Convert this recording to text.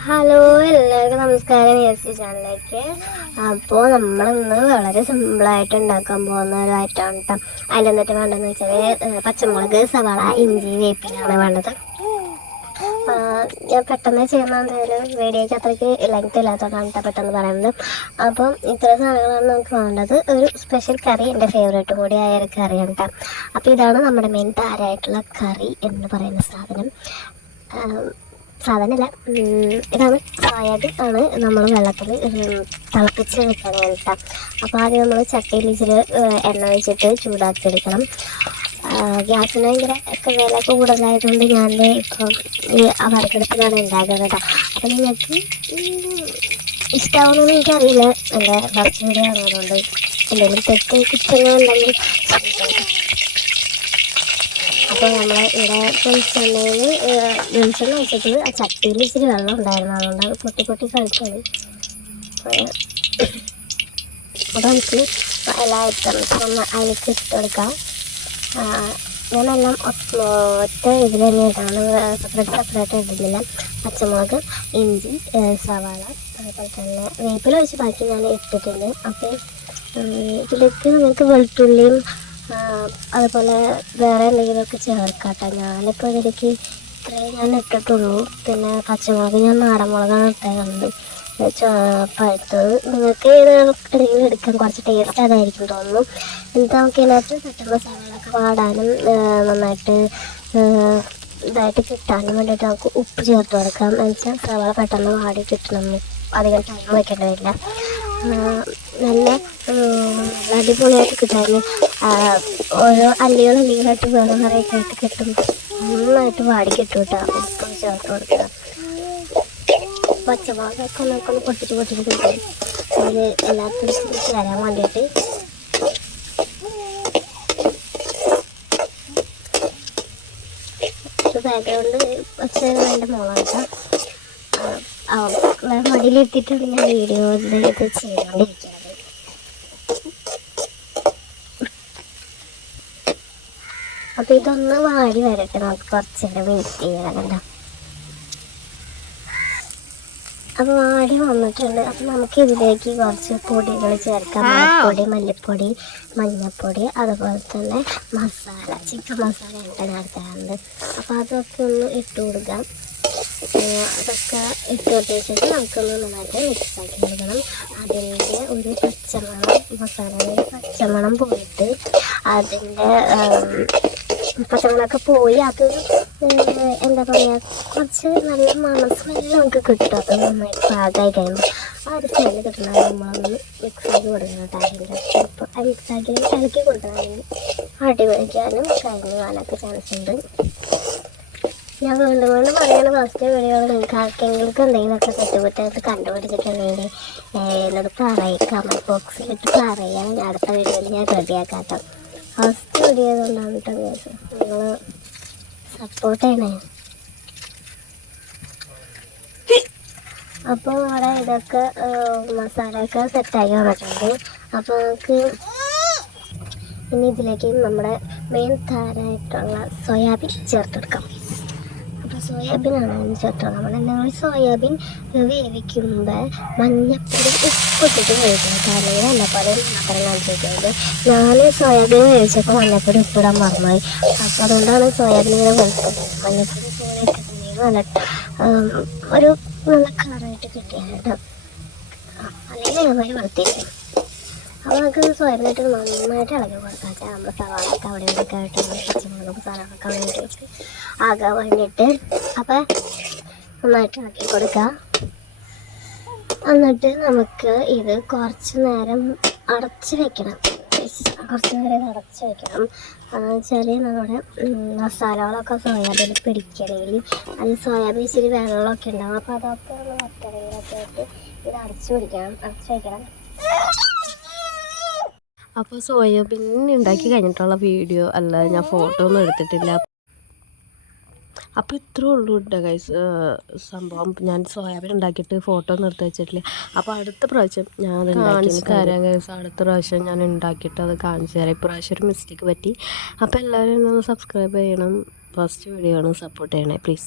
Hello, എല്ലാവർക്കും നമസ്കാരം. Yes ചാനലിലേക്ക്. അപ്പോൾ നമ്മളിന്ന് വളരെ സിമ്പിളായിട്ട് ഉണ്ടാക്കാൻ പോകുന്ന ഒരു ഐറ്റമാണ് കേട്ടോ. അതിലെന്നിട്ട് വേണ്ടതെന്ന് വെച്ചാൽ പച്ചമുളക്, സവാള, ഇഞ്ചി, വേപ്പിലാണ് വേണ്ടത്. ഞാൻ പെട്ടെന്ന് ചെയ്യുന്ന എന്തായാലും വീഡിയോയ്ക്ക് അത്രയ്ക്ക് ലെങ്ത് ഇല്ലാത്തതുകൊണ്ടാണ് കേട്ടോ പെട്ടെന്ന് പറയുന്നത്. അപ്പം ഇത്ര സാധനങ്ങളാണ് നമുക്ക് വേണ്ടത്. ഒരു സ്പെഷ്യൽ കറി, എൻ്റെ ഫേവറേറ്റ് കൂടി ആയ ഒരു കറിയാണ് കേട്ടോ. അപ്പോൾ ഇതാണ് നമ്മുടെ മെയിൻ താരമായിട്ടുള്ള കറി എന്ന് പറയുന്ന സാധനം. സാധനമല്ല, ഇതാണ് സോയാബീൻ ആണ് നമ്മൾ വെള്ളത്തിൽ തിളപ്പിച്ച് വെക്കണം കേട്ടോ. അപ്പോൾ ആദ്യം നമ്മൾ ചട്ടിയിൽ ഇച്ചിരി എണ്ണ ഒഴിച്ചിട്ട് ചൂടാക്കി എടുക്കണം. ഗ്യാസിന് ഭയങ്കര വില കൂടുതലായതുകൊണ്ട് ഞാൻ ഇപ്പോൾ ഈ വറുക്കെടുപ്പിലാണ് ഉണ്ടാക്കുന്നത് കേട്ടോ. അപ്പോൾ നിങ്ങൾക്ക് ഇഷ്ടമാവുമെന്ന് എനിക്കറിയില്ല, എൻ്റെ ഫസ്റ്റ് വീഡിയോ ആണ്, അതുകൊണ്ട് എന്തെങ്കിലും തെറ്റ് കുറ്റങ്ങളുണ്ടെങ്കിൽ. അപ്പോൾ നമ്മൾ ഇവിടെ വെളിച്ചെണ്ണ വെച്ചിട്ട് ആ ചട്ടിയിൽ ഇച്ചിരി വെള്ളം ഉണ്ടായിരുന്നു, അതുകൊണ്ട് പൊട്ടി കളിച്ചത്. അപ്പോൾ നമുക്ക് എല്ലാ ഐറ്റംസും ഒന്ന് അതിലേക്ക് ഇട്ട് കൊടുക്കാം. ഞാനെല്ലാം ഒറ്റ ഇതിൽ തന്നെ ഇട്ടാണ്, സെപ്പറേറ്റ് ഇട്ടിട്ടില്ല. പച്ചമുളക്, ഇഞ്ചി, സവാള, അതുപോലെ തന്നെ വേപ്പില വെച്ച് ബാക്കി ഞാൻ ഇട്ടിട്ടുണ്ട്. അപ്പോൾ ഇതിലേക്ക് നമുക്ക് വെളുത്തുള്ളിയും അതുപോലെ വേറെ എന്തെങ്കിലുമൊക്കെ ചേർക്കാട്ടോ. ഞാനിപ്പോൾ ഇതിലേക്ക് ഇത്രയും ഞാൻ ഇട്ടിട്ടുള്ളൂ. പിന്നെ പച്ചമുളക് ഞാൻ നാടൻ മുളകാണ് ഇട്ടത്, പഴുത്തത്. നിങ്ങൾക്ക് ഏതെങ്കിലും എടുക്കാൻ കുറച്ച് ടേസ്റ്റ് അതായിരിക്കും തോന്നുന്നു. എന്നിട്ട് നമുക്ക് ഇതിനകത്ത് പെട്ടെന്ന് സവാളൊക്കെ വാടാനും നന്നായിട്ട് ഇതായിട്ട് കിട്ടാനും വേണ്ടിയിട്ട് നമുക്ക് ഉപ്പ് ചേർത്ത് കൊടുക്കാം. എന്ന് വെച്ചാൽ സവാള പെട്ടെന്ന് വാടി കിട്ടണം, അധികം ടൈം വയ്ക്കേണ്ടതില്ല. നല്ല അടിപൊളിയായിട്ട് കിട്ടാൻ ഓരോ അല്ലികളായിട്ട് വേറെ നിറയൊക്കെ ആയിട്ട് കിട്ടും. നന്നായിട്ട് വാടി കിട്ടും കേട്ടോ. ഉപ്പ് ചേർത്ത് കൊടുക്കുക. പച്ചമുളകൊക്കെ നമുക്കൊന്ന് പൊട്ടിച്ച് കിട്ടും. അതിൽ എല്ലാത്തിനും ചേരാൻ വേണ്ടിയിട്ട് ബാക്ക്ഗ്രൗണ്ട് പച്ച എൻ്റെ മോളാണ് കേട്ടോ. മടിയിലെത്തിയിട്ടാണ് ഞാൻ വീഡിയോ ഇത് ചെയ്തുകൊണ്ടിരിക്കുന്നത്. അപ്പോൾ ഇതൊന്ന് വാടി വരട്ടെ, നമുക്ക് കുറച്ച് നേരം വെയിറ്റ് ചെയ്യണം കേട്ടോ. അപ്പോൾ വാടി വന്നിട്ടുണ്ട്. അപ്പോൾ നമുക്ക് ഇതിലേക്ക് കുറച്ച് പൊടികൾ ചേർക്കാം. മുളകുപൊടി, മല്ലിപ്പൊടി, മഞ്ഞൾപ്പൊടി, അതുപോലെ തന്നെ മസാല, ചിക്കൻ മസാല ഞാൻ എടുക്കാറുണ്ട്. അപ്പോൾ അതൊക്കെ ഒന്ന് ഇട്ട് കൊടുക്കാം. അതൊക്കെ ഇട്ട് വെച്ചിട്ട് നമുക്കൊന്ന് നന്നായിട്ട് മിക്സാക്കി കൊടുക്കണം. അതിൻ്റെ ഒരു മസാലയുടെ പച്ചമണം പോയിട്ട് അതിൻ്റെ പച്ചമണമൊക്കെ പോയി അത് എന്താ പറയുക, കുറച്ച് നല്ല സ്മെല്ല് നമുക്ക് കിട്ടും. അത് നന്നായിട്ട് പാകമായി കഴിയുമ്പോൾ ആ ഒരു സ്മെല്ല് കിട്ടണം. നമ്മളൊന്ന് മിക്സാക്കി കൊടുക്കണം കേട്ടോ. ചിലപ്പോൾ ആ മിക്സാക്കി ഇളക്കി കൊടുക്കണമെങ്കിൽ അടിപൊളിക്കാനും കഴിഞ്ഞ് പോകാനൊക്കെ ചാൻസ് ഉണ്ട്. ഞാൻ വീണ്ടും പറയണ ഫസ്റ്റ് വീഡിയോകൾ നിങ്ങൾക്ക് ആർക്കെങ്കിലും എന്തെങ്കിലുമൊക്കെ തെറ്റുകുറ്റായിട്ട് കണ്ടുപിടിച്ചിട്ടുണ്ടെങ്കിൽ എന്നോട് പറയുക, കമൻറ്റ് ബോക്സിലിട്ട് പറയുക. അടുത്ത വീഡിയോയിൽ ഞാൻ റെഡിയാക്കാം കേട്ടോ. ഫസ്റ്റ് വീഡിയോ ചെയ്തുകൊണ്ടാണ് കേട്ടോ നിങ്ങൾ സപ്പോർട്ട് ചെയ്യണേ. അപ്പോൾ അവിടെ ഇതൊക്കെ മസാലയൊക്കെ സെറ്റാക്കി വന്നിട്ടുണ്ട്. അപ്പോൾ നമുക്ക് ഇനി ഇതിലേക്ക് നമ്മുടെ മെയിൻ താരമായിട്ടുള്ള സോയാബീൻ ചേർത്ത് കൊടുക്കാം. അപ്പോൾ സോയാബീനാണ് ചേർത്ത് കൊടുക്കാം. നമ്മൾ സോയാബീൻ വേവിക്കുമ്പോൾ മഞ്ഞപ്പൊടി ഉപ്പിട്ടിട്ട് വേവിക്കണം. കാരണം മഞ്ഞപ്പൊടി മാത്രം കാണിച്ചിരിക്കുന്നത്. ഞാൻ സോയാബീൻ വേവിച്ചപ്പോൾ മഞ്ഞപ്പൊടി ഉപ്പിടാൻ മറന്നുപോയി. അപ്പോൾ അതുകൊണ്ടാണ് സോയാബീൻ ഇങ്ങനെ വെളുത്തത്. മഞ്ഞപ്പൊടി ഇട്ടിട്ടുണ്ടെങ്കിൽ നല്ല ഒരു നല്ല കളറായിട്ട് കിട്ടിയാണ് കേട്ടോ. അല്ലെങ്കിൽ നന്നായി വെളുത്തിരിക്കും. അപ്പോൾ നമുക്ക് സോയാബീനായിട്ട് നന്നായിട്ട് ഇളകി കൊടുക്കാം. നമ്മുടെ സവാളൊക്കെ അവിടെ ഇവിടെയൊക്കെ ആയിട്ട് പച്ചമുളക് സാധനങ്ങളൊക്കെ അവിടെ ഇട്ട് വെച്ച് ആകാൻ വേണ്ടിയിട്ട്. അപ്പോൾ നന്നായിട്ട് ഇളക്കി കൊടുക്കുക. എന്നിട്ട് നമുക്ക് ഇത് കുറച്ച് നേരം അടച്ച് വെക്കണം. കുറച്ച് നേരം അടച്ച് വെക്കണം. ചെറിയ നമ്മുടെ മസാലകളൊക്കെ സോയാബീൻ പിടിക്കണമെങ്കിൽ അത് സോയാബീൻ ഇച്ചിരി വെള്ളമൊക്കെ ഉണ്ടാകും. അപ്പോൾ അതൊക്കെ ഒന്ന് വറ്റണമെങ്കിലൊക്കെ ആയിട്ട് ഇത് അടച്ച് വെക്കണം. അപ്പോൾ സോയാബീൻ ഉണ്ടാക്കി കഴിഞ്ഞിട്ടുള്ള വീഡിയോ അല്ല, ഞാൻ ഫോട്ടോ ഒന്നും എടുത്തിട്ടില്ല. അപ്പോൾ ഇത്രേ ഉള്ളൂ കേട്ടോ ഗൈസ് സംഭവം. ഞാൻ സോയാബീൻ ഉണ്ടാക്കിയിട്ട് ഫോട്ടോ ഒന്നും എടുത്ത് വെച്ചിട്ടില്ല. അപ്പോൾ അടുത്ത പ്രാവശ്യം ഞാൻ കാണിച്ച് തരാം ഗൈസ്. അടുത്ത പ്രാവശ്യം ഞാൻ ഉണ്ടാക്കിയിട്ട് അത് കാണിച്ചു തരാം. ഇപ്രാവശ്യം ഒരു മിസ്റ്റേക്ക് പറ്റി. അപ്പോൾ എല്ലാവരും ഒന്ന് സബ്സ്ക്രൈബ് ചെയ്യണം. ഫസ്റ്റ് വീഡിയോ ആണ്, സപ്പോർട്ട് ചെയ്യണേ പ്ലീസ്.